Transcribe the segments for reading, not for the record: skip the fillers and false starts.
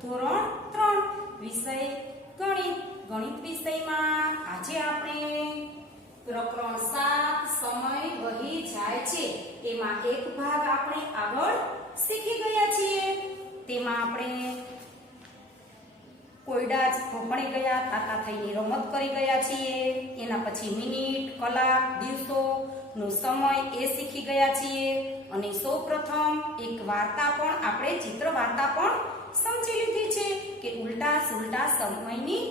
ધોરણ 3 વિષય ગણિત. ગણિત વિષયમાં આજે આપણે પ્રકરણ 7 સમય વહી જાય છે એમાં એક ભાગ આપણે આગળ શીખી ગયા છીએ. તેમાં આપણે કોયડા જ ભણી ગયા, તાતા થઈને રમત કરી ગયા છીએ. એના પછી મિનિટ, કલાક, દિવસો નો સમય એ શીખી ગયા છીએ. અને સૌપ્રથમ એક વાર્તા પણ આપણે ચિત્ર વાર્તા પણ સમજી લીધી છે કે ઉલટા સુલટા સમયની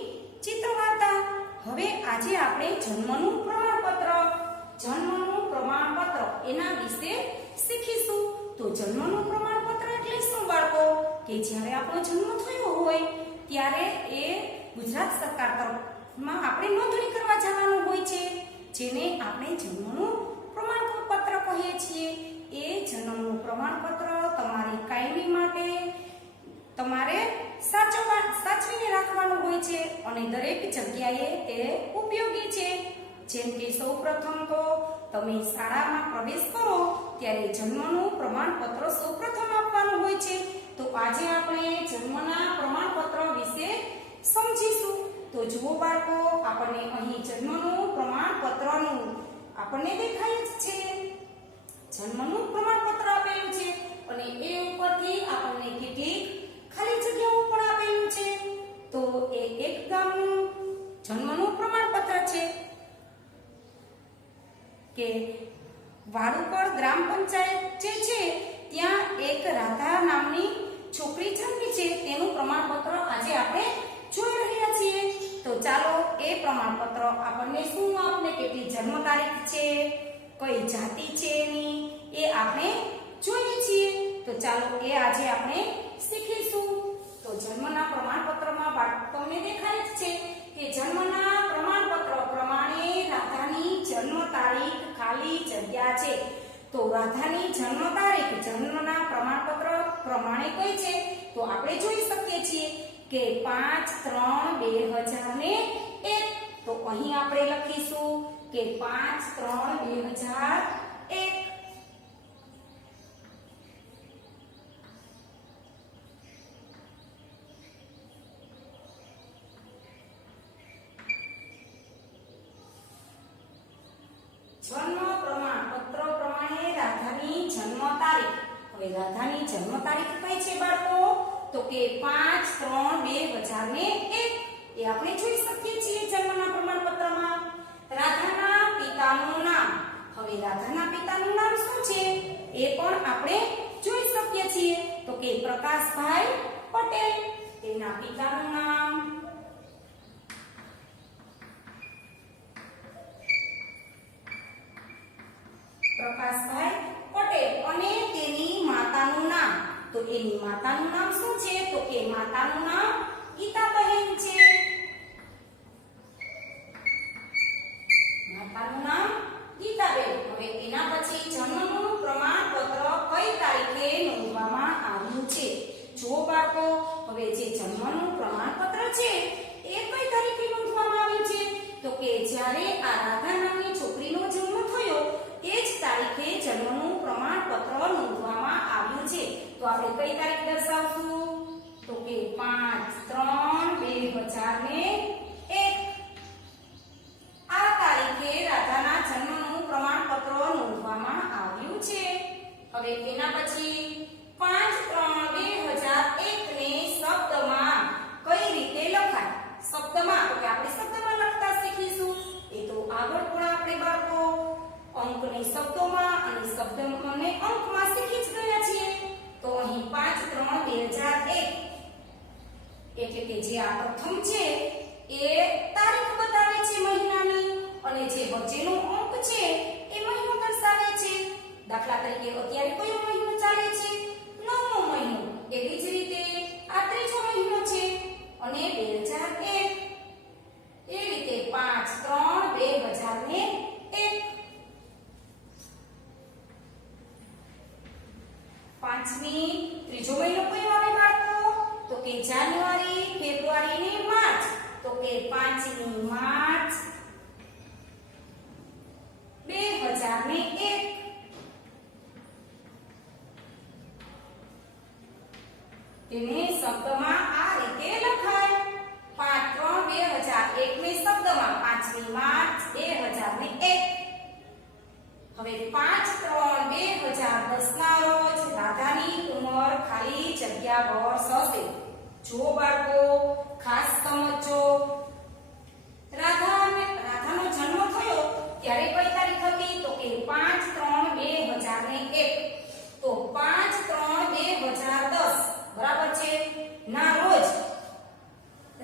ચિત્ર વાર્તા. હવે આજે આપણે જન્મનું પ્રમાણપત્ર એના વિશે શીખીશું. તો જન્મનું પ્રમાણપત્ર એટલે શું બાળકો? કે જ્યારે આપણો જન્મ થયો હોય ત્યારે એ ગુજરાત સરકાર તરફમાં આપણે નોંધણી કરવા જવાનું હોય છે, જેને આપણે જન્મનું પ્રમાણપત્ર કહીએ છીએ. એ જન્મનું પ્રમાણપત્ર તમારી કાયમી માટે તમારે સાચવીને રાખવાનું હોય છે અને દરેક જગ્યાએ તે ઉપયોગી છે. જેમ કે સૌપ્રથમ તો તમે શાળામાં પ્રવેશ કરો ત્યારે જન્મનું પ્રમાણપત્ર સૌપ્રથમ આપવાનું હોય છે. તો આજે આપણે જન્મના પ્રમાણપત્ર વિશે સમજીશું. તો જુઓ બાળકો, આપણને અહીં જન્મનું પ્રમાણપત્રનું આપણને દેખાય જ છે. જન્મનું પ્રમાણપત્ર આપેલું છે અને એ ઉપરથી આપણને કેટલીક ખાલી જગ્યાઓ પણ આપેલું છે. તો એ એક ગામનું જન્મનું પ્રમાણપત્ર છે કે વાડુકડ ગ્રામ પંચાયત જે છે ત્યાં એક રાધા નામની છોકરી જન્મી છે. તેનું પ્રમાણપત્ર આજે આપણે જોઈ રહ્યા છીએ. તો ચાલો એ પ્રમાણપત્ર આપણને શું આપને કેટલી જન્મ તારીખ છે, કઈ જાતિ છે એની, એ આપણે જોઈએ છીએ. તો ચાલો એ આજે આપણે શીખીશું. તો જન્મના પ્રમાણપત્રમાં તમને દેખાય જ છે કે જન્મના પ્રમાણપત્ર પ્રમાણે રાધાની જન્મ તારીખ ખાલી જગ્યા છે. તો રાધાની જન્મ તારીખ જન્મના પ્રમાણપત્ર પ્રમાણે કઈ છે? તો આપણે જોઈ શકીએ છીએ કે 5/3/2001. તો અહીં આપણે લખીશું કે 5/3/2001. જન્મ પ્રમાણપત્ર પ્રમાણે રાધાની જન્મ તારીખ. હવે રાધાની જન્મ તારીખ કઈ છે બાળકો? તો કે 5/3/2001. એ આપણે જોઈ શકીએ છીએ જન્મના પ્રમાણપત્રમાં. રાધાના પિતાનું નામ. હવે રાધાના પિતાનું નામ શું છે એ પણ આપણે જોઈ શકીએ છીએ. તો કે પ્રકાશભાઈ પટેલ. તેના પિતાનું નામ પ્રકાશભાઈ પટેલ. અને તેની માતાનું નામ. તો એની માતાનું નામ શું છે? તો કે માતાનું નામ ગીતાબહેન છે. માતાનું નામ ગીતાબેન. હવે એના પછી જન્મનું પ્રમાણપત્ર કઈ તારીખે નોંધવામાં આવ્યું છે? જો બાળકો, હવે જે જન્મનું પ્રમાણપત્ર છે એ કઈ તારીખે નોંધવામાં આવ્યું છે? તો કે જ્યારે આ રાધા નામની છોકરીનો જન્મ થયો એ જ તારીખે જન્મનું પ્રમાણપત્ર નોંધવામાં આવ્યું છે. તો આપણે કઈ તારીખ દર્શાવશું? તો કે 5/3/2001. આ તારીખે રાધાના જન્મનું પ્રમાણપત્ર નોંધવામાં આવ્યું છે. હવે તેના પછી 5/3/2001 ને શબ્દમાં કઈ રીતે લખાય? શબ્દમાં તો કે આપણે શબ્દમાં લખતા શીખીશું. એ તો આગળ પણ આપણે બાળકો અંકને શબ્દોમાં અને શબ્દને અંકમાં શીખી જ ગયા છીએ. તો અહીં 5/3/2001 એટલે કે જે આ પ્રથમ છે એ તારીખ બતાવે છે મહિનાની, અને જે વચ્ચેનો અંક છે એ મહિનો દર્શાવે છે. દાખલા તરીકે અત્યારે કયો મહિનો ચાલે છે? 9મો મહિનો. એવી જ રીતે આ ત્રીજો મહિનો છે અને 2001. એ રીતે 5/3/2001. ત્રીજો મહિનો કયો આવે બાળકો? તો કે જાન્યુઆરી, ફેબ્રુઆરી ને માર્ચ. તો કે 5મી માર્ચ 2001. તેને શબ્દમાં આ માર્ચ 2001. હવે 5/3/2010 ના રોજ રાધાની ઉંમર ખાલી જગ્યા વર્ષ હશે. જો બાળકો ખાસ સમજો, રાધાનો જન્મ થયો ત્યારે કઈ તારીખ હતી? તો કે 5/3/2001. તો 5/3/2010 બરાબર છે ના રોજ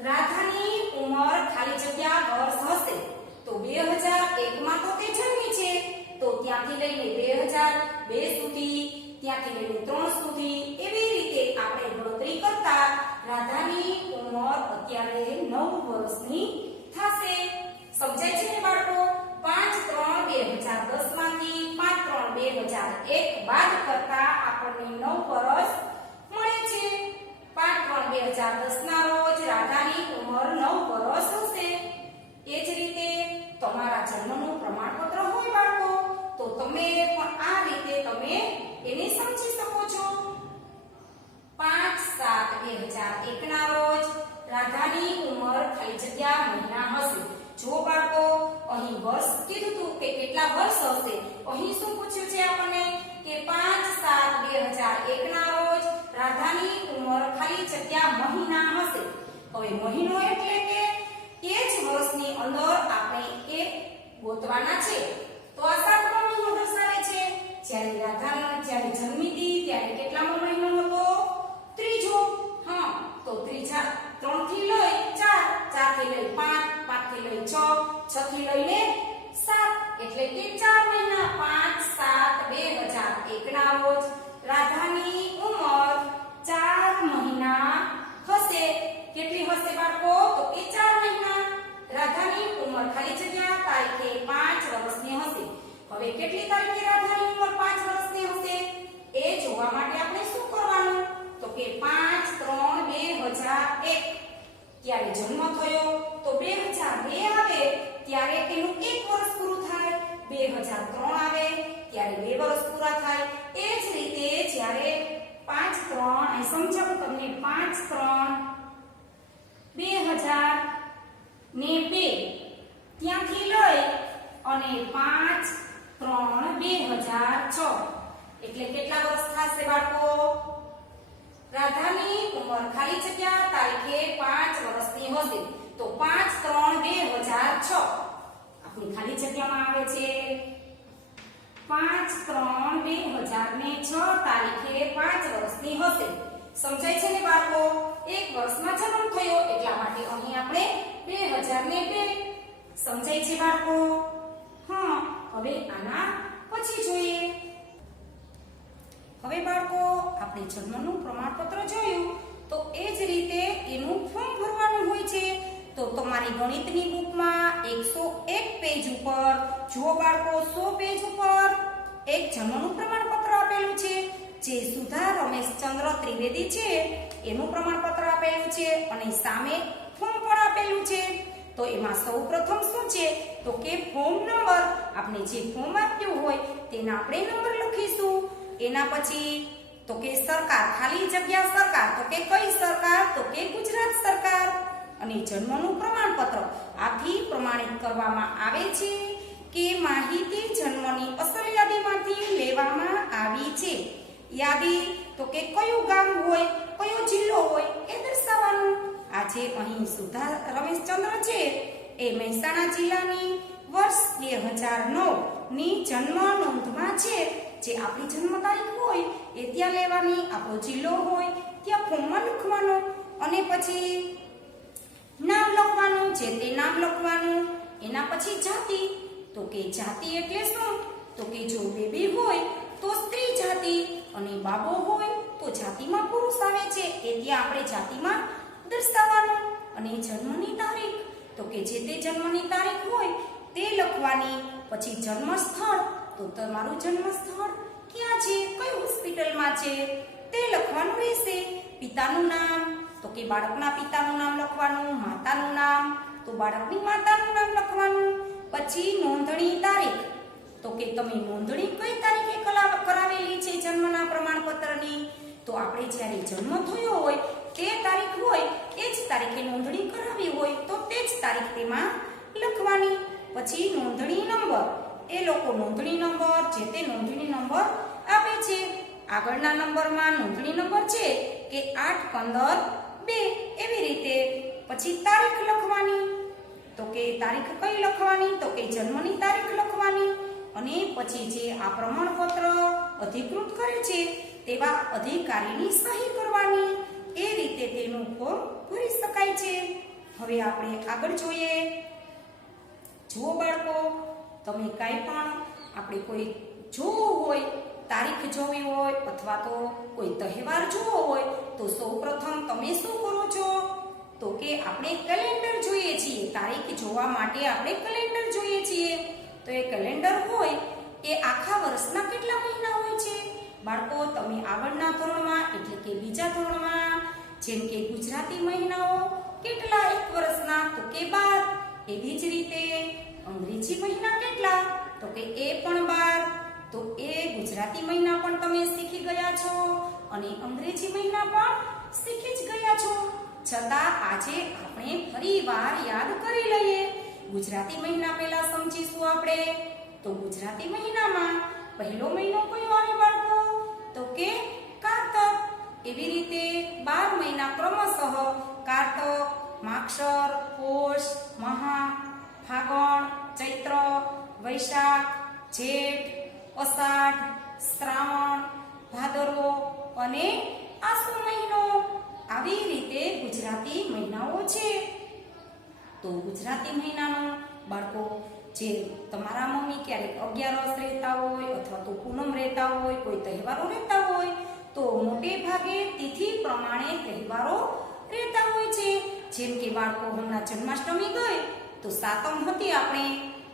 રાધાની ઉંમર ખાલી જગ્યા વર્ષ હશે. તો 2001 માં તો તે જન્મી છે, તો ત્યાંથી લઈને 2002 સુધી, ત્યાંથી લઈને 3 સુધી, એવી રીતે આપણે ગણતરી કરતા રાધાની ઉંમર અત્યારે 9 વર્ષની થશે. સમજાય છે ને બાળકો? 5/3/2010 માંથી 5/3/2001 બાદ કરતા આપણને 9 વર્ષ મળે છે. 5/3/2010 ના રોજ રાધાની ઉંમર 9 વર્ષ હશે. એ જ રીતે તમારા જન્મનું પ્રમાણપત્ર હોય બાળકો, તો તમે પણ આ રીતે તમે એને સમજી શકો છો. 5/7/2001 ના રોજ રાધાની ઉંમર ખાલી જગ્યા મહિના હશે. જો બાળકો અહીં વર્ષ કીધું હતું કે કેટલા વર્ષ હશે, અહીં શું પૂછ્યું છે આપણને કે 5/7/2001 ના રોજ રાધાની ઉંમર ખાલી જગ્યા મહિના હશે. હવે મહિનો એટલે કે એ જ વર્ષની અંદર આપણે એ ગોતવાના છે. તો આ 7મો મહિનો દર્શાવે છે. જ્યારે જ્યારે જન્મી હતી ત્યારે કેટલામો મહિનો હતો? ત્રીજો. હા, તો ત્રીજા 3 થી લઈ 4, 4 થી લઈ 5, 5 થી લઈ 6, 6 થી લઈને 7, એટલે કે 4 મહિના. 5/7/2001 ના રોજ રાધાની ઉંમર 4 મહિના હશે. કેટલી હશે બાળકો? તો કે 4 મહિના. રાધાની ઉંમર ખાલી જગ્યા તારીખે 5 વર્ષની હશે. હવે કેટલી તારીખે રાધાની ઉંમર 5 વર્ષની હશે એ જોવા માટે આપણે શું કરવાનું? તો કે 5/3/2001 ત્યારે જન્મ થયો, તો 2002 આવે ત્યારે તેનું 1 વર્ષ પૂરું થાય. 2003 આવે ત્યારે 2 વર્ષ પૂરા થાય. એ જ રીતે જ્યારે 5/3 અહીં સમજાવું તમને, 5/3/2002 ત્યાંથી લઈ અને 5/3/2006 એટલે કેટલા વર્ષ થશે બાળકો? રાધાની ઉંમર ખાલી જગ્યા તારીખે 5 વર્ષની હશે. તો 5/3/2006 આપણી ખાલી જગ્યામાં આવે છે. 5/3/2006 તારીખે 5 વર્ષની હશે. સમજાય છે ને બાળકો? 1 વર્ષમાં જન્મ થયો એટલા માટે અહીં આપણે 2002. સમજાય છે બાળકો? હા, હવે આના પછી જોઈએ. હવે બાળકો આપણે જન્મનું પ્રમાણપત્ર જોયું, તો એ જ રીતે એનું ફોર્મ ભરવાનું હોય છે. તો તમારી ગણિતની બુકમાં 101 પેજ ઉપર જો બાળકો 100 પેજ ઉપર એક જન્મનું પ્રમાણપત્ર આપેલું છે. જે સુધા રમેશચંદ્ર ત્રિવેદી છે એનું પ્રમાણપત્ર આપેલું છે અને સામે ફોર્મ પણ આપેલું છે. તો એમાં સૌપ્રથમ શું છે? તો કે ફોર્મ નંબર. આપણે જે ફોર્મ આપ્યું હોય તેના આપણે નંબર લખીશું. એના પછી તો કે સરકાર, ખાલી જગ્યા સરકાર, તો કે કઈ સરકાર? તો કે ગુજરાત સરકાર. અને જન્મનું પ્રમાણપત્ર આથી પ્રમાણિત કરવામાં આવે છે કે માહિતી જન્મની અસલ યાદીમાંથી લેવામાં આવી છે. યાદી તો કે કયું ગામ હોય, કયો જિલ્લો હોય એ દર્શાવવાનું. આજે અહીં સુધા રમેશચંદ્ર છે એ મહેસાણા જિલ્લાની વર્ષ 2009 ની જન્મ નોંધમાં છે. જે આપણી જન્મ તારીખ હોય એ ત્યાં લેવાની, આપણો જિલ્લો હોય ત્યાં ફોર્મમાં લખવાનો અને પછી નામ લખવાનું, જે તે નામ લખવાનું. એના પછી જાતિ, તો કે જાતિ એટલે શું? તો કે જો બેબી હોય તો સ્ત્રી જાતિ અને બાબો હોય તો જાતિમાં પુરુષ આવે છે, એ ત્યાં આપણે જાતિમાં દર્શાવવાનું. અને જન્મની તારીખ, તો કે જે તે જન્મની તારીખ હોય તે લખવાની. પછી જન્મ સ્થળ, તો તમારું જન્મ સ્થળ ક્યાં છે, કઈ હોસ્પિટલમાં છે તે લખવાનું રહેશે. પિતાનું નામ, તો કે બાળકના પિતાનું નામ લખવાનું. માતાનું નામ, તો બાળકની માતાનું નામ લખવાનું. પછી નોંધણી તારીખ, તો કે તમે નોંધણી કઈ તારીખે કરાવેલી છે જન્મના પ્રમાણપત્રની? તો આપણે જ્યારે જન્મ થયો હોય તે તારીખ હોય એ જ તારીખે નોંધણી કરાવી હોય તો તે જ તારીખ તેમાં લખવાની. પછી નોંધણી નંબર, એ લોકો નોંધણી નંબર જે તે નોંધણી નંબર આપે છે. આગળના નંબરમાં નોંધણી નંબર છે કે 8-15-2 એવી રીતે. પછી તારીખ લખવાની, તો કે તારીખ કઈ લખવાની, તો કે જન્મની તારીખ લખવાની. અને પછી જે આ પ્રમાણપત્ર અધિકૃત કરે છે તેવા અધિકારીની સહી કરવાની. એ રીતે તેનું ફોર્મ ભરી શકાય છે. હવે આપણે આગળ જોઈએ. જુઓ બાળકો, તમે કાંઈ પણ આપણે કોઈ જોવું હોય, તારીખ જોવી હોય અથવા તો કોઈ તહેવાર જોવો હોય તો સૌપ્રથમ તમે શું કરો છો, તો કે આપણે કેલેન્ડર જોઈએ છીએ. તારીખ જોવા માટે આપણે કેલેન્ડર જોઈએ છીએ. તો એ કેલેન્ડર હોય એ આખા વર્ષના કેટલા મહિના હોય છે? બાળકો, તમે આગળના ધોરણમાં એટલે કે બીજા ધોરણમાં જેમ કે ગુજરાતી મહિનાઓ કેટલા એક વર્ષના, તો કે 12. એવી જ રીતે અંગ્રેજી મહિના કેટલા, તો કે એ પણ 12. તો એ ગુજરાતી મહિના પણ તમે શીખી ગયા છો અને અંગ્રેજી મહિના પણ શીખી જ ગયા છો. છતાં આજે આપણે ફરીવાર યાદ કરી લઈએ. ગુજરાતી મહિના પહેલા સમજીશું આપણે. તો ગુજરાતી મહિનામાં પહેલો મહિનો કયો આવે બાળકો, તો કે કારતક. એવી રીતે 12 મહિના ક્રમશઃ કારતક, માગશર, પોષ, મહા, ફાગણ, ચૈત્ર, વૈશાખ, જેઠ, અષાઢ, શ્રાવણ, ભાદરવો અને આસો મહિનો. આવી રીતે ગુજરાતી મહિનાઓ છે. તો ગુજરાતી મહિનાનો બાળકો, જે તમારા મમ્મી ક્યારેક 11 રહેતા હોય અથવા તો પૂનમ રહેતા હોય, કોઈ તહેવારો રહેતા હોય તો મોટે ભાગે તિથિ પ્રમાણે તહેવારો રહેતા હોય છે. જેમ કે બાળકો, હમણાં જન્માષ્ટમી ગઈ તો સાતમ હતી આપણે,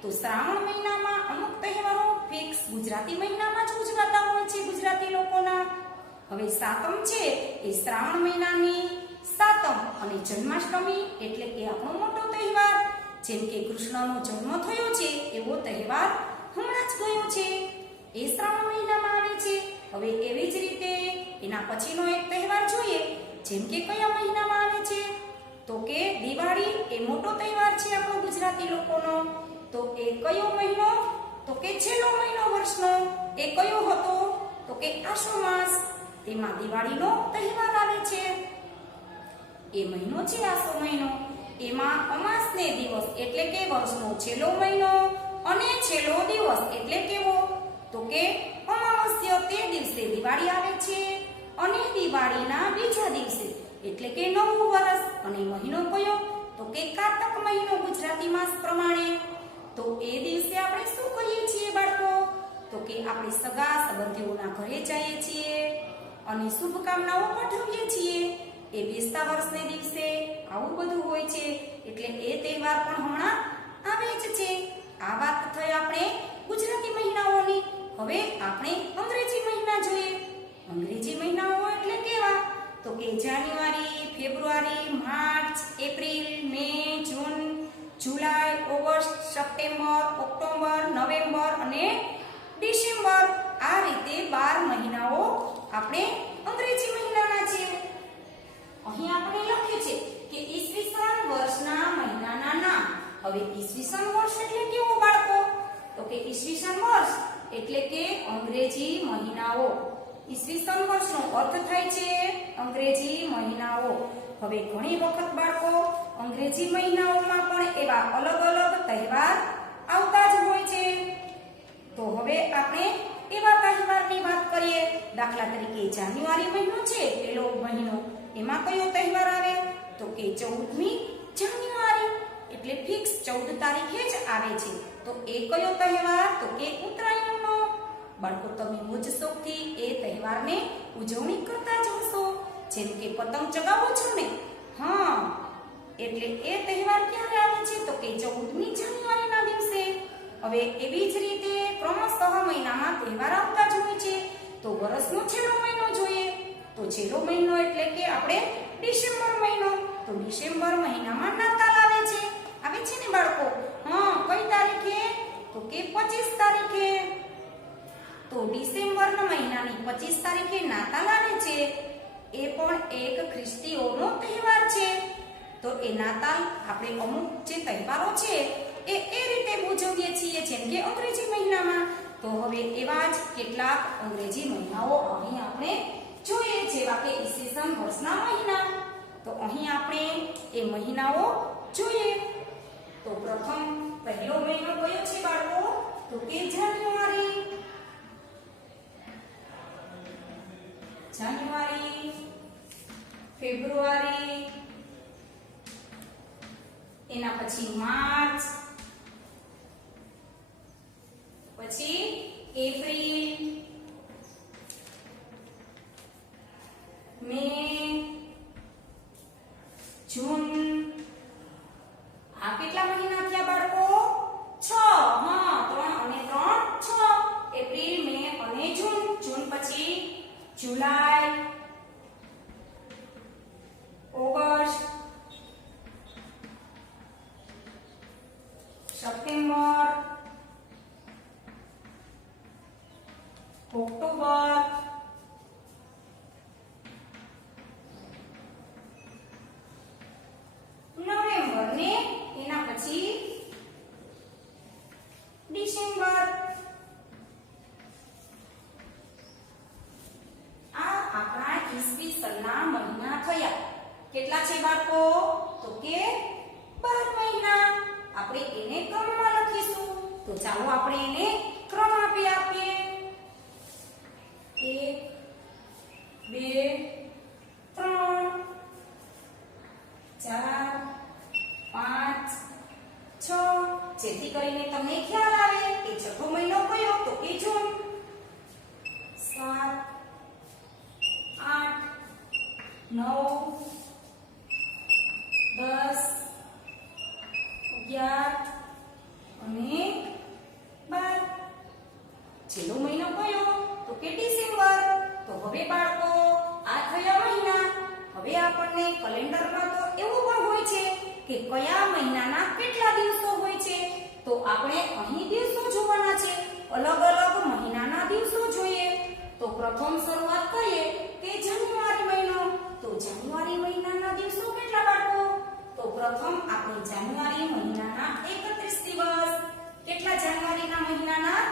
તો શ્રાવણ મહિનામાં અમુક તહેવારો ફિક્સ ગુજરાતી મહિનામાં જ ઉજવાતા હોય છે ગુજરાતી લોકોના. હવે સાતમ છે એ શ્રાવણ મહિનાની સાતમ અને જન્માષ્ટમી એટલે કે આપણો મોટો તહેવાર. જેમ કે કૃષ્ણનો જન્મ થયો છે એવો તહેવાર હમણાં જ ગયો છે, એ શ્રાવણ મહિનામાં આવે છે. હવે એવી જ રીતે એના પછીનો એક તહેવાર જોઈએ. જેમ કે કયા મહિનામાં આવે છે, તો કે દિવાળી. એ મોટો તહેવાર છે આપણો ગુજરાતી લોકોનો. તો એ કયો મહિનો, તો કે છેલ્લો મહિનો વર્ષનો. એ કયો હતો, તો કે આસો માસ. તેમાં દિવાળીનો તહેવાર આવે છે. એ મહિનો છે આસો મહિનો. એમાં અમાસને દિવસ એટલે કે વર્ષનો છેલ્લો મહિનો અને છેલ્લો દિવસ એટલે કેવો, તો કે અમાવસ્ય. તે દિવસે દિવાળી આવે છે અને દિવાળીના બીજા દિવસે એટલે કે નવું વર્ષ. અને મહિનો કયો, તો કે કારતક મહિનો ગુજરાતી માસ પ્રમાણે. તો એ દિવસે આપણે શું કરીએ છીએ બાળકો, તો કે આપણે સગા સંબંધીઓના ઘરે જઈએ છીએ અને શુભકામનાઓ પાઠવીએ છીએ. એ બેસતા વર્ષને દિવસે આવું બધું હોય છે. એટલે એ તહેવાર પણ હમણાં આવે જ છે. આ વાત થઈ આપણે ગુજરાતી મહિનાઓની. હવે આપણે અંગ્રેજી મહિના જોઈએ. અંગ્રેજી મહિનાઓ એટલે કેવા, તો કે જાન્યુઆરી, ફેબ્રુઆરી, માર્ચ, એપ્રિલ, મે, જૂન, જુલાઈ, ઓગસ્ટ, સપ્ટેમ્બર, ઓક્ટોબર, નવેમ્બર અને ડિસેમ્બર. આ રીતે 12 મહિનાઓ આપણે અંગ્રેજી મહિનાના છે. અહીં આપણે લખ્યું છે કે ઈસવીસન વર્ષના મહિનાના નામ. હવે ઈસવીસન વર્ષ એટલે કેવો બાળકો, તો કે ઈસવીસન વર્ષ એટલે કે અંગ્રેજી મહિનાઓ. ઈસવીસન વર્ષનો અર્થ થાય છે અંગ્રેજી મહિનાઓ. હવે ઘણી વખત બાળકો અંગ્રેજી મહિનાઓમાં પણ એવા અલગ અલગ તહેવાર આવતા જ હોય છે. તો હવે આપણે એવા તહેવારની વાત કરીએ. દાખલા તરીકે જાન્યુઆરી મહિનો છે, પહેલો મહિનો. એમાં કયો તહેવાર આવે, તો કે 14મી જાન્યુઆરી એટલે ફિક્સ 14 તારીખે જ આવે છે. તો એ કયો તહેવાર, તો કે ઉત્તરાયણનો. બાળકો, તમે મોજ શોખથી એ તહેવારને ઉજવણી કરતા જ હશો. જેમ કે પતંગ ચગાવો છો ને, હા, એટલે એ તહેવાર ક્યારે આવે છે, તો કે 14મી જાન્યુઆરીના દિવસે. હવે એવી જ રીતે ક્રમશઃ મહિનામાં તહેવાર આવતા જ હોય છે. તો વર્ષનો છેલ્લો મહિનો જોઈએ. તો છેલ્લો મહિનો એટલે કે આપણે ડિસેમ્બર મહિનો. તો ડિસેમ્બર મહિનામાં નાતાલ આવે છે. આવે છે ને બાળકો, હા, કઈ તારીખે, તો કે 25 તારીખે. તો ડિસેમ્બરના મહિનાની 25 તારીખે નાતાલ આવે છે. એ પણ એક ખ્રિસ્તીઓનો તહેવાર છે. તો એ નાતાલ આપણે અમુક જે તહેવારો છે એ રીતે ઉજવીએ છીએ જેમ કે અંગ્રેજી મહિનામાં. તો હવે એવા જ કેટલાક અંગ્રેજી મહિનાઓ અહીં આપણે જોઈએ, જેવા કે ઈસવીસન વર્ષના મહિના. તો અહીં આપણે એ મહિનાઓ જોઈએ. તો પ્રથમ પહેલો મહિનો કયો છે બાળકો? તો કે જાન્યુઆરી. ફેબ્રુઆરી, એના પછી માર્ચ, પછી એપ્રિલ, મે, જૂન. આ કેટલા મહિના થયા બાળકો? 6. હા, 3 અને 3 6. એપ્રિલ, મે અને જૂન. જૂન પછી જુલાઈ, ઓગસ્ટ, સપ્ટેમ્બર, ઓક્ટોબર, નવેમ્બર ને એના પછી ડિસેમ્બર. આ આપણા ઈસવીસનના મહિના થયા. કેટલા છે બાળકો? તો કે 12 મહિના. આપણે એને ક્રમમાં લખીશું. તો ચાલો આપણે એને ક્રમ આપીએ. 1 2 3 4 5 6, જેથી કરીને તમને ખ્યાલ આવે કે છઠ્ઠો મહિનો કયો? તો કે જૂન. 7 8 9 10 11 અને 12. છેલ્લો મહિનો કયો? તો કે ડિસેમ્બર. તો હવે બાળકો આ થયા મહિના. હવે આપણને કેલેન્ડરમાં તો એવું પણ હોય છે કે કયા મહિનાના કેટલા દિવસો હોય છે. તો આપણે અહીં દિવસો જોવાના છે. અલગ અલગ મહિનાના દિવસો જોઈએ. તો પ્રથમ શરૂઆત કરીએ કે જાન્યુઆરી મહિનો. તો જાન્યુઆરી મહિનાના દિવસો કેટલા બાળકો? તો પ્રથમ આપણે જાન્યુઆરી મહિનાના 31 દિવસ. કેટલા જાન્યુઆરીના મહિનાના?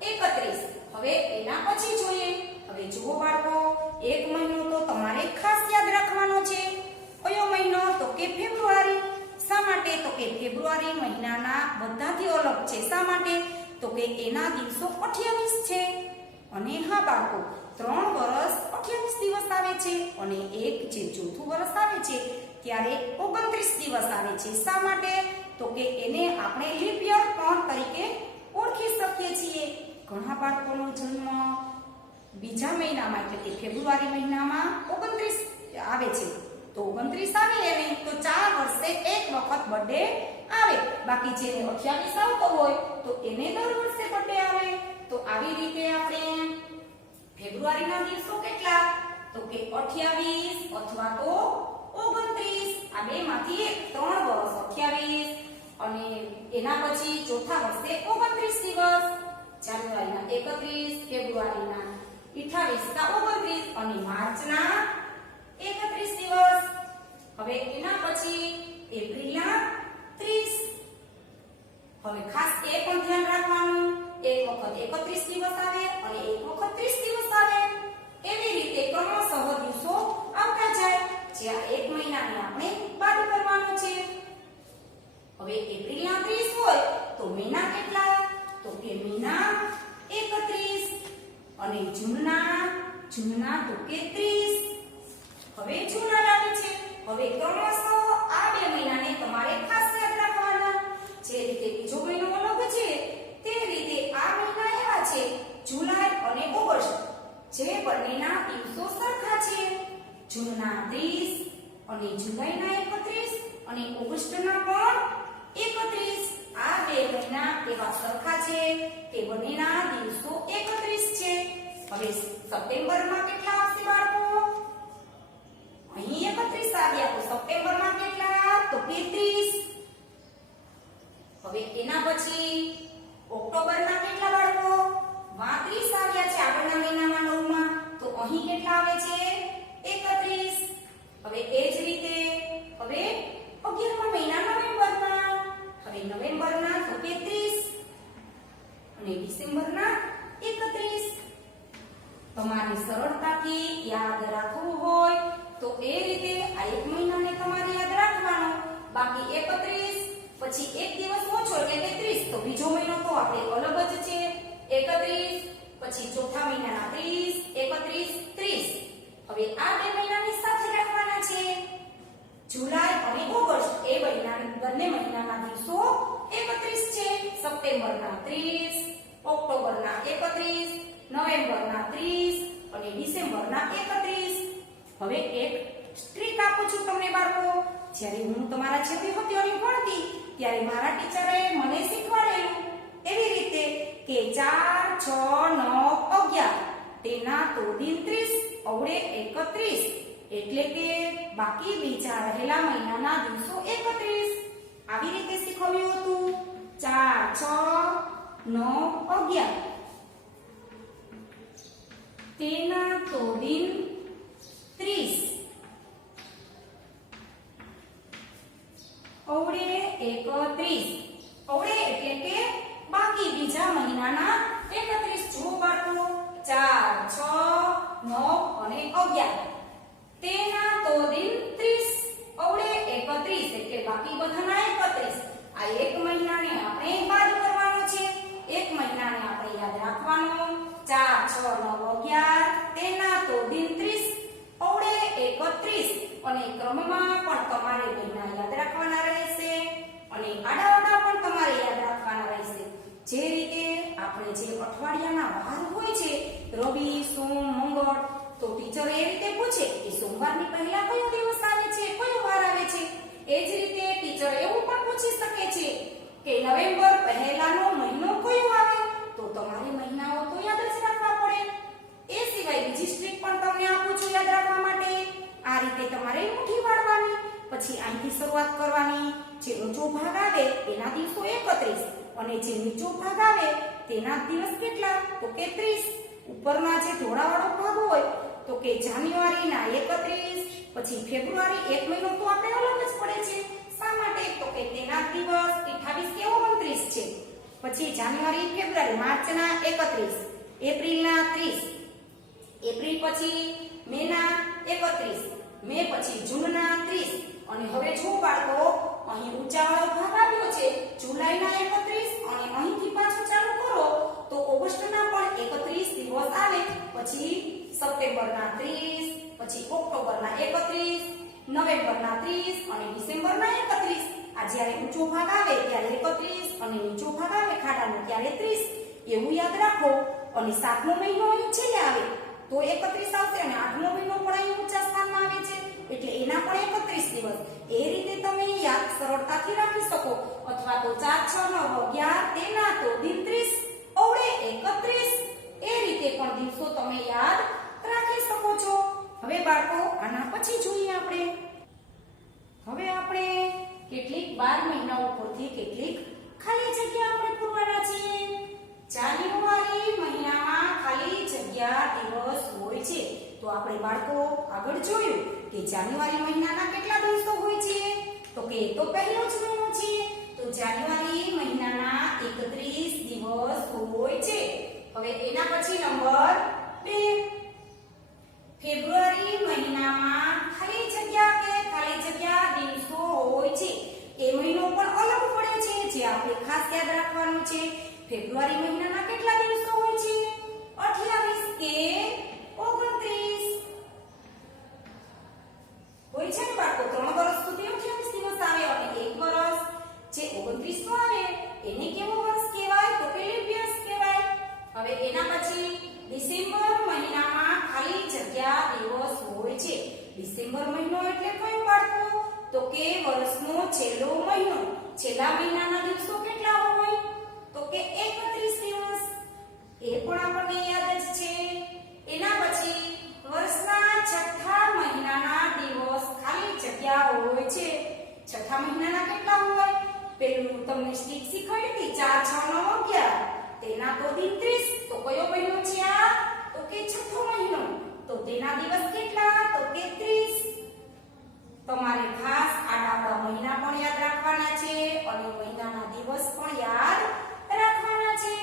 31. હવે એના પછી જોઈએ. હવે જુઓ બાળકો, એક મહિનો તો તમારે ખાસ યાદ રાખવાનો છે. કયો મહિનો? તો કે ફેબ્રુઆરી. શા માટે? તો કે ફેબ્રુઆરી મહિનાના બધાથી અલગ છે. શા માટે? તો કે એના દિવસો 28 છે. અને હા બાળકો, 3 વર્ષ 28 દિવસ આવે છે અને એક જે ચોથું વર્ષ આવે છે ત્યારે 29 દિવસ આવે છે. શા માટે? તો કે એને આપણે લીપ યર પણ તરીકે ઓળખી શકીએ છીએ. ઘણા બાળકોનો જન્મ બીજા મહિનામાં એટલે કે ફેબ્રુઆરી મહિનામાં 29 આવે છે. તો 29 આવે એને તો 4 વર્ષે એક વખત બર્થડે આવે. બાકી જેને 28 આવતો હોય તો એને દર વર્ષે બર્થડે આવે. તો આવી રીતે આપણે ફેબ્રુઆરીના દિવસો કેટલા? તો કે 28 અથવા તો 29. આ બેમાંથી એક. 3 વર્ષ 28 અને એના પછી ચોથા વર્ષે 29 દિવસ. જાન્યુઆરીના 31, ફેબ્રુઆરીના 28 કા 29 અને માર્ચના 31 દિવસ. હવે એના પછી એપ્રિલના 30. હવે ખાસ એ પણ ધ્યાન રાખવાનું, એક વખત 31 દિવસ આવે અને એક વખત 30 દિવસ આવે. એવી રીતે ક્રમશઃ દિવસો આવતા જાય, જ્યાં એક મહિનાને આપણે બાદ કરવાનો છે. હવે એપ્રિલના 30 હોય તો મહિના કેટલા? તો કે મહિના 31 અને જૂનના તો કે 30. હવે જૂન આવે છે. હવે ક્રમશઃ આ બે મહિનાને તમારે ખાસ યાદ રાખવાના. જે રીતે બીજો મહિનો અલગ છે તે રીતે આ મહિના એવા છે જુલાઈ અને ઓગસ્ટ, જે બંનેના દિવસો સરખા છે. જૂનના 30 અને જુલાઈના 31 અને ઓગસ્ટના પણ 31. આ બે મહિના એવા સરખા છે કે બંનેના દિવસો 31 છે. હવે સપ્ટેમ્બરમાં કેટલા આવશે બાળકો? અહીં 31 આવ્યા તો સપ્ટેમ્બરમાં કેટલા? તો 30. હવે એના પછી ઓક્ટોબરના કેટલા બાળકો? 32 આવ્યા છે આગળના મહિનામાં 9માં. તો અહીં કેટલા આવે છે? 31. હવે એ જ રીતે હવે 11મા મહિના નવેમ્બરમાં. હવે નવેમ્બરના અને ડિસેમ્બરના 31. તમારે સરળતાથી યાદ રાખવું હોય તો એ રીતે આ એક મહિનાને તમારે યાદ રાખવાનો. બાકી 31 પછી એક દિવસ ઓછો એટલે કે 30, તો બીજો મહિનો તો આપણે અલગ જ છે. 31 પછી ચોથા મહિનાના 30, 31, 30. હવે આ બે મહિનાની સાથે રાખવાના છે. જુલાઈ અને ઓગસ્ટ એ બંને મહિનાના દિવસો 31 છે. સપ્ટેમ્બરના 30, ઓક્ટોબરના 31, નવેમ્બરના 30 અને ડિસેમ્બરના 31. હવે એક ટ્રીક આપું છું તમને બાળકો. જ્યારે હું તમારા જેવી હતી અને ભણતી ત્યારે મારા ટીચરે મને શીખવાડેલું એવી રીતે કે 4, 6, 9, 11 તેના તો દિન 30 અવળે 31, એટલે કે બાકી બીજા રહેલા મહિનાના દિવસો 31. આવી રીતે શીખવ્યું હતું. 4, 6, 9, 11 તેના તો દિન 30 અવળે 31. અવળે એટલે કે બાકી બીજા મહિનાના 31. જુઓ બાળકો, 4, 6, 9 અને 11 તેના તો દિન 30 અવળે 31, એટલે બાકી બધાના 31. આ એક મહિનાને આપણે બાદ કરવાનો છે. એક મહિનાને આપણે યાદ રાખવાનો. 4, 6, 9, 11 તેના તો દિન 30 અવળે 31. અને ક્રમમાં પણ તમારે મહિના યાદ રાખવાના રહેશે અને આડા-આડા પણ તમારે યાદ રાખવાના રહેશે. જે રીતે આપણે જે અઠવાડિયાના વાર હોય છે રવિ, સોમ, મંગળ, તો ટીચર એ રીતે પૂછે કે સોમવારની પહેલા કયો દિવસ આવે છે, કયો વાર આવે છે. એ જ રીતે ટીચર એવું પણ પૂછી શકે છે કે નવેમ્બર પહેલાનો મહિનો કયો આવે, તો તમારે મહિનાઓ તો યાદ જ રાખવા પડે. એ સિવાય બીજી સ્ટ્રીક પણ તમને આપું છું યાદ રાખવા માટે. આ રીતે તમારે મુઠ્ઠી વાળવાની, પછી અહીંથી શરૂઆત કરવાની. જે ઊંચો ભાગ આવે એના દિવસો 31 અને જે નીચો ભાગ આવે તેના દિવસ કેટલા, તો કે 30. ઉપરના જે ધોળાવાળો ભાગ હોય તો કે જાન્યુઆરીના 31, પછી ફેબ્રુઆરી એક મહિનો તો આપણે અલગ જ પડે છે. શા માટે, તો કે તેના દિવસ 28 કે 29 છે. પછી જાન્યુઆરી, ફેબ્રુઆરી, માર્ચના 31, એપ્રિલના 30, એપ્રિલ પછી મેના 31, મે પછી જૂનના 30. અને હવે જો બાળકો અહીં ઊંચાવાળો ભાગ આવ્યો છે જુલાઈના 31 અને અહીંથી પાછું ચાલુ કરો તો ઓગસ્ટના પણ 31 દિવસ આવે. પછી સપ્ટેમ્બરના 30, પછી ઓક્ટોબરના 31, નવેમ્બરના 30 અને ડિસેમ્બરના 31. આ જ્યારે ઊંચો ભાગ આવે ત્યારે 31 અને નીચો ભાગ આવે ખાડાનો ત્યારે 30. એવું યાદ રાખો. અને 7મો મહિનો અહીં છેલ્લે આવે તો 31 આવશે અને 8મો મહિનો પણ અહીં ઊંચા સ્થાનમાં આવે છે એટલે એના પણ 31 દિવસ. એ રીતે તમે યાદ સરળતાથી રાખી શકો. અથવા તો 4, 6, 9, 11 તેના તો દિન 30 અવળે 31. એ રીતે પણ દિવસો તમે યાદ રાખી શકો છો. હવે બાળકો આના પછી જોઈએ આપણે. હવે આપણે કેટલીક 12 મહિનાઓ પરથી કેટલીક ખાલી જગ્યા આપણે પૂરવાના છીએ. જાન્યુઆરી મહિનામાં ખાલી જગ્યા દિવસ હોય છે. તો આપણે બાળકો આગળ જોયું કે જાન્યુઆરી મહિનાના કેટલા દિવસો હોય છે, તો કે તો પહેલો જ મહિનો છે તો જાન્યુઆરી મહિનાના 31 દિવસ હોય છે. હવે એના પછી નંબર 2, ફેબ્રુઆરી મહિનામાં ખાલી જગ્યા દિવસો હોય છે. એ મહિનો પણ અલગ પડે છે જે આપણે ખાસ યાદ રાખવાનું છે. ફેબ્રુઆરી મહિનાના કેટલા દિવસો હોય છે, 28 કે 29 હોય છે ને બાળકો. 3 વર્ષ સુધી 28 દિવસ આવે અને 1 વર્ષ જે 29 નો આવે એને કેવો વર્ષ કહેવાય, તો કે લીપ યર કહેવાય. હવે એના પછી ડિસેમ્બર મહિનામાં ખાલી જગ્યા દિવસ હોય છે. ડિસેમ્બર મહિનો એટલે કયો બાળકો, તો કે વર્ષનો છેલ્લો મહિનો. છેલ્લા મહિનાના દિવસો કેટલા હોય, તો કે 31 દિવસ. એ પણ આપણને યાદ જ છે. એના પછી વર્ષના છઠ્ઠા મહિનાના દિવસ ખાલી જગ્યા હોય છે. છઠ્ઠા મહિનાના કેટલા હોય, પેલું તમને સ્ટીક શીખવાડી હતી 4, 6, 9, 11 તેના તો દિન 30. તો કયો મહિનો છે આ, તો કે છઠ્ઠો મહિનો. તો તેના દિવસ કેટલા, તો કે 30. તમારે ખાસ આડા મહિના પણ યાદ રાખવાના છે અને મહિનાના દિવસ પણ યાદ રાખવાના છે.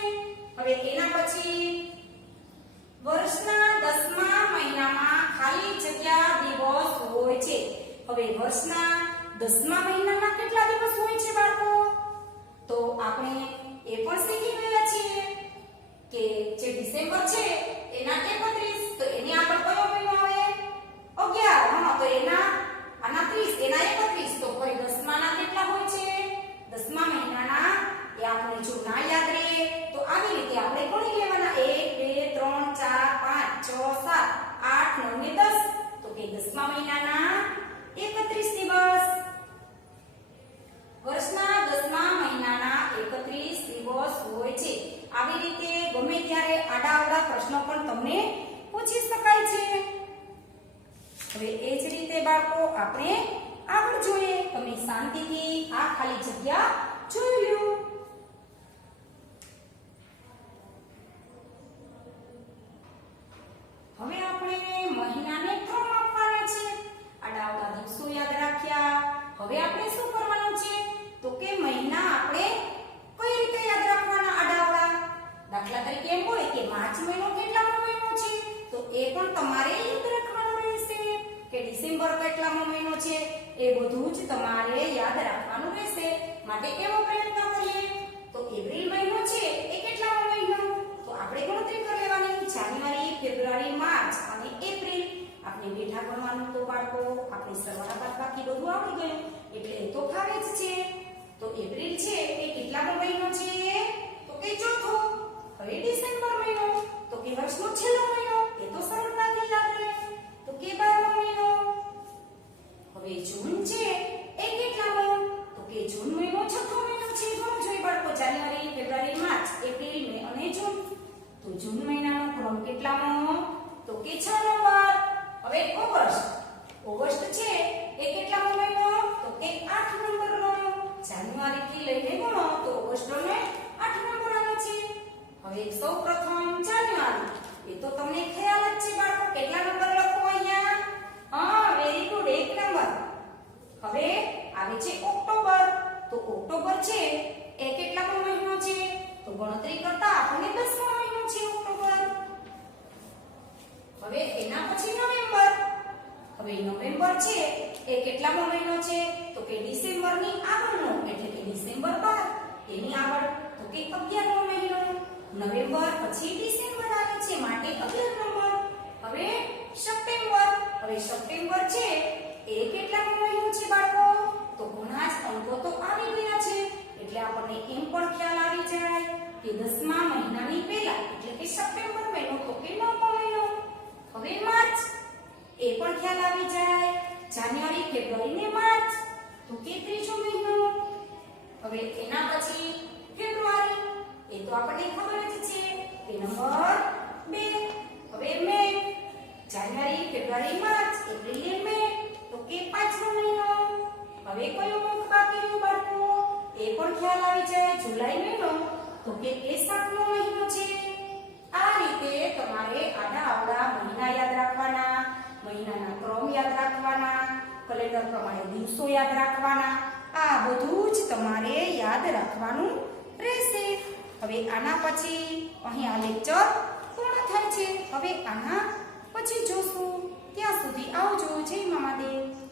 છે. હવે વર્ષના 10મા મહિનામાં કેટલા દિવસ હોય છે બાળકો? તો આપણે એ પણ શીખી ગયા છીએ કે જે ડિસેમ્બર છે એના 31, તો એની આગળ કયો મહિનો આવે? 11. હા, તો આના 30, એના 31, તો ફરી 10માના કેટલા હોય છે? 10મા મહિનાના એ આપણે જો ના યાદ રહે તો આવી રીતે આપણે ગણી લેવાના 1 2 3 4 5 6 7 8 9 ને 10, તો કે 10મા મહિનાના 31 દિવસ. વર્ષના 10મા મહિનાના 31 દિવસ હોય છે. આવી રીતે ગમે ત્યારે આડાઅવળા પ્રશ્નો પણ તમને પૂછી શકાય છે. હવે એ જ રીતે બાળકો આપણે આગળ જોઈએ. તમે શાંતિથી આ ખાલી જગ્યા જોઈ લો. હવે આપણે મહિનાને ક્રમ આપવાના છે. આડાઅવળા દિવસો યાદ રાખ્યા. હવે આપણે શું કરવાનું છે? તો કે મહિના આપણે કઈ રીતે યાદ રાખવાના આડાઅવળા? દાખલા તરીકે એમ હોય કે માર્ચ મહિનો કેટલામો મહિનો છે, તો એ પણ તમારે યાદ રાખવાનું રહેશે. કે ડિસેમ્બર કેટલામો મહિનો છે, એ બધું જ તમારે યાદ રાખવાનું રહેશે. માટે એવો પ્રયત્ન કરીએ. તો એપ્રિલ મહિનો છે એ કેટલામો મહિનો? તો આપણે ગણતરી કરી લેવાની. જાન્યુઆરી, ફેબ્રુઆરી, માર્ચ અને એપ્રિલ. આપણે બેઠા ગણવાનું. તો બાળકો આપણે સરવાળા બાદબાકી બધું આવડી ગયું એટલે એ તો ફાવે જ છે. તો એપ્રિલ છે એ કેટલામો મહિનો છે? તો કે ચોથો. હવે ડિસેમ્બર મહિનો, તો કે વર્ષનો છેલ્લો મહિનો, એ તો સરળતાથી યાદ રહે. તો કે 12મો મહિનો. હવે જૂન છે એ કેટલામો? તો કે જૂન મહિનો છઠ્ઠો મહિનો છે. ઘણું જોઈ બાળકો. જાન્યુઆરી, ફેબ્રુઆરી, માર્ચ, એપ્રિલ, મે અને જૂન. તો જૂન મહિનાનો ક્રમ કેટલામો? તો કે 6 નંબર. હવે ઓગસ્ટ. ઓગસ્ટ છે એ કેટલામો મહિનો? તો કે 8 નંબરનો. જાન્યુઆરી થી લઈને ગણો તો ઓગસ્ટને 8 નંબર આવે છે. હવે સૌપ્રથમ જાન્યુઆરી. એ તો તમને ખ્યાલ જ છે બાળકો. કેટલા નંબર લખો અહીંયા? હા, વેરી ગુડ, 1 નંબર. હવે આવે છે ઓક્ટોબર. તો ઓક્ટોબર છે એ કેટલામો મહિનો છે? તો ગણતરી કરતા આપણને 10મો મહિનો છે ઓક્ટોબર. હવે એના પછી નવેમ્બર. હવે નવેમ્બર છે એ કેટલામો મહિનો છે? તો કે ડિસેમ્બરની આગળનો, એટલે કે ડિસેમ્બર 12. એની આગળ તો કે 11મો મહિનો. નવેમ્બર પછી ડિસેમ્બર આવે છે માટે 11 નંબર. હવે સપ્ટેમ્બર. હવે સપ્ટેમ્બર છે એ કેટલામો મહિનો છે બાળકો? તો ઘણા જ અંકો તો આવી ગયા છે એટલે આપણને એમ પણ ખ્યાલ આવી જાય કે 10મા મહિનાની પહેલા, એટલે કે સપ્ટેમ્બર મહિનો, તો કે 9મો મહિનો. હવે માર્ચ. એ પણ ખ્યાલ આવી જાય. જાન્યુઆરી, ફેબ્રુઆરી ને માર્ચ, તો કે 3જો મહિનો. હવે એના પછી ફેબ્રુઆરી. એ તો આપણને ખબર જ છે કે નંબર 2. હવે મે. જાન્યુઆરી, ફેબ્રુઆરી, માર્ચ, એપ્રિલ ને મે, તો કે 5મો મહિનો. હવે કયો મહિનો બાકી રહ્યો બાળકો? એ પણ ખ્યાલ આવી જાય. જુલાઈ મહિનો, તો કે એ 7મો મહિનો છે. આ રીતે તમારે આડા-અવળા મહિના યાદ રાખવાના, મહિનાના ક્રમ યાદ રાખવાના, કેલેન્ડર પ્રમાણે દિવસો યાદ રાખવાના. આ બધું જ તમારે યાદ રાખવાનું રહેશે. હવે આના પછી અહીં આ લેક્ચર પૂર્ણ થાય છે. હવે આના પછી જોશું. ત્યાં સુધી આવજો. જય મહાદેવ.